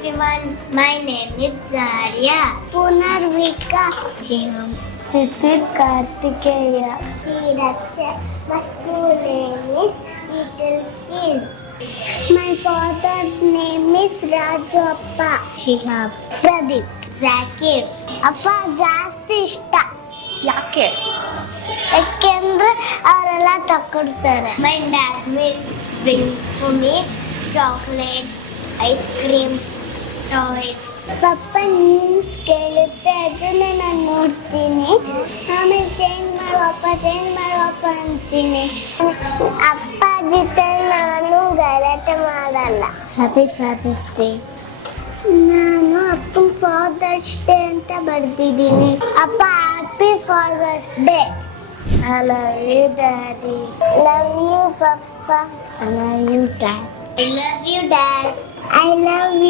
everyone. My name is Zarya. Punarvika. Shivam. Titir Kartikeya. Raksha. My school name is Little Kiss. My father's name is Rajappa. Shihab. Pradeep. Zakir. ಅಪ್ಪ ಜಾಸ್ತಿ ಇಷ್ಟ. ಯಾಕೆ? ಯಾಕೆಂದ್ರೆ ಅವರೆಲ್ಲ ತಕ್ಕೊಡ್ತಾರೆ. My dad will bring for me chocolate, ice cream, toys. Papa news ಕೇಳುತ್ತೆ, ಅದನ್ನ ನಾನು ನೋಡ್ತೀನಿ. ಆಮೇಲೆ ಚೇಂಜ್ ಮಾಡುವಪ್ಪ ಅಂತೀನಿ. ಅಪ್ಪ ಜೊತೆ ನಾನು ಗಲಾಟೆ ಮಾಡಲ್ಲ. Happy fathers day. ನಾನು ಅಪ್ಪನ ಫಾದರ್ಸ್ ಡೇ ಅಂತ ಬರ್ದಿದ್ದೀನಿ. ಅಪ್ಪ happy fathers day. I love you, Daddy. Love you, Papa. I love you, Dad. I love you, Dad. I love you.